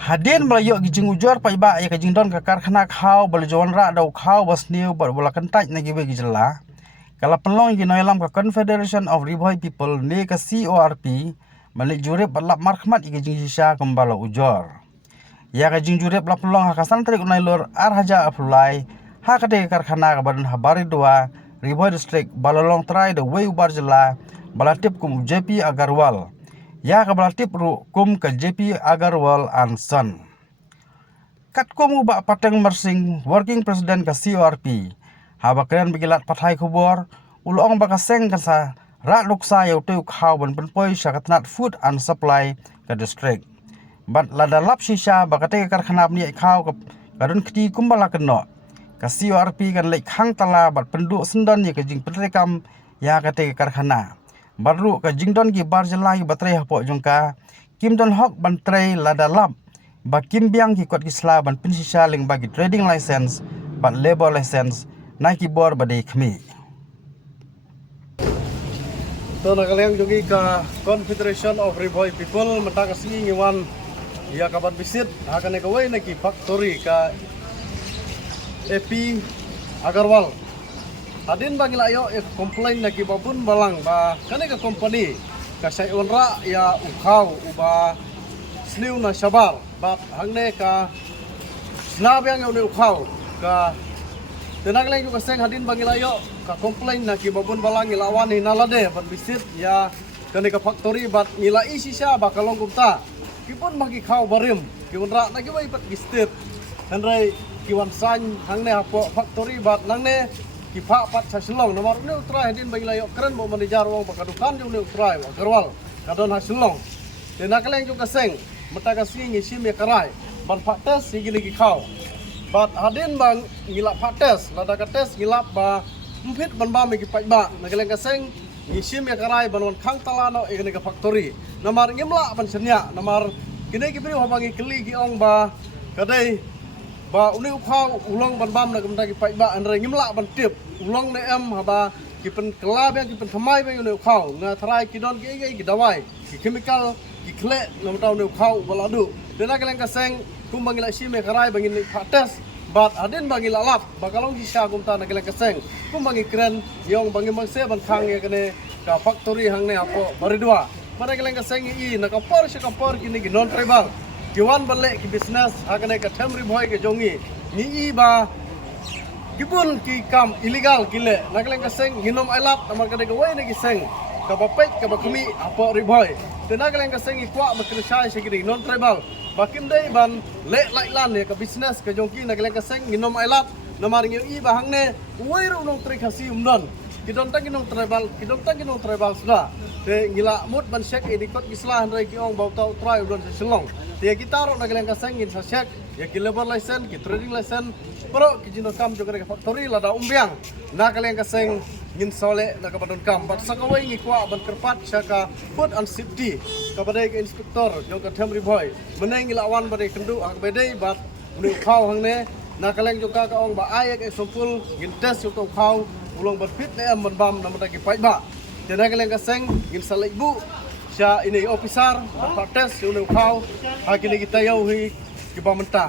Hadin Melayu gijing ujur paiba ya kajing don kakar khana khau bal jonra dau khau bas niu bar bola kentaj na gibe gijela. Kala penlong gi noilam ka Confederation of Riboy People ni ka CORP malik jurip balap markhmat gijing sisa kembala ujur. Ya kajing jurip balap penlong hakasan trik unai lur arhaja afulai ha kade karkhana ka badan habari dua Riboy district balalong trai de wei ubar jela balatip kum JP Agarwal. Ya ka balatip ru kum ke JP Agarwal and Son. Kat kum ubak pateng mersing working president ka CORP. Haba keren bigilat pathai khubor ulong bakaseng kansa rak luksa yau tu khau ban penpoi syakatnat food and supply ka district. Bat lada lap sisa bakate karkhana ni khau ka kadun kti kumbala keno. Ka CORP kan lek khang tala bat penduk sendan ye ka jing petrekam ya kate karkhana. Baru ka jingdon gi bar jelai baterai hapok jongka kim don hok bantrei lada lap ba kim biang ki kot kisla ban pinsisa ling bagi trading license bat labor license na ki bor badai khmi to na kaleng jogi ka Confederation of Riboy People mata ka singi ngiwan ya kabat visit hakane ka wei na ki factory ka AP Agarwal. Adin bagi layo komplain lagi babun balang ba kane ka company ka sai onra ya ukhau uba sliu na shabar ba hangne ka snab yang ne ukhau ka tenang lagi ka seng hadin bagi layo ka komplain lagi babun balang ilawan ni nalade ban visit ya kane ka factory bat nila isisa ba kalong kumta kipun magi khau barim ki onra lagi wai pat gistet hanrai kiwan san hangne hapo factory bat nangne kipa pat hasilong nomor ni utrai hadin bagi layo keren mau manajar wong bakadukan ni utrai Agarwal kadon hasilong tena kaleng juga seng mata kasih ngisi me karai ban pates sigi lagi kau bat hadin bang ngilap pates lada kates ngilap ba mpit ban ba me kipai ba nakaleng kaseng ngisi me karai ban wan khang talano igni ka factory nomor ngimla ban senya nomor kini kibri hobangi keli gi ong ba kadai ba uni ukhau ulong ban bam na kemta ki pai ba andre ngimla ban tip ulong ne em haba ki pen kelab yang ki pen thamai ba uni ukhau na thrai ki don ki dawai ki chemical ki khle na mata uni ukhau baladu dena kaleng ka seng kum bangila si me karai bangin ni pates bat adin bangila lap bakalong si sha kum ta na kaleng ka seng kum bangi kren yong bangi mangse ban khang ye kene ka factory hang ne apo baridwa pada kaleng ka seng i na kapor kini ki non tribal Kiwan balik ki business hakane ka Them Riboy ke jongi ni ba kibun ki kam illegal kile nakaleng ka seng hinom ailap namar ka de wai ne ki seng ka bapek ka bakmi apa Riboy tenakaleng ka seng ikwa bakrisai segiri non tribal bakim dei ban le laiklan ne ka business ka jongki nakaleng ka seng hinom ailap namar ngi ba hangne wai ru nong tri khasi umdon kidon tang kinong tribal sudah te ngila mut ban shek edikot kislah handai ki ong bau tau try udon selong te kita ro nagaleng ka sengin sa shek ya ki labor license ki trading license pro ki jino kam jo ka factory lada umbiang nagaleng ka seng ngin sole na ka badon kam bat sakawai ngi kwa ban kerpat saka food and safety ka badai ka inspektor jo ka Them Riboy meneng ngila wan badai kendu ak badai bat uni khau hangne nagaleng jo ka ong ba ayak example ngin test jo khau ulong berfit ne am bam na mata ki pai ba tena kaleng ka seng ngin salai bu sya ini officer berpates unu khau hakini kita yau hi ki ba menta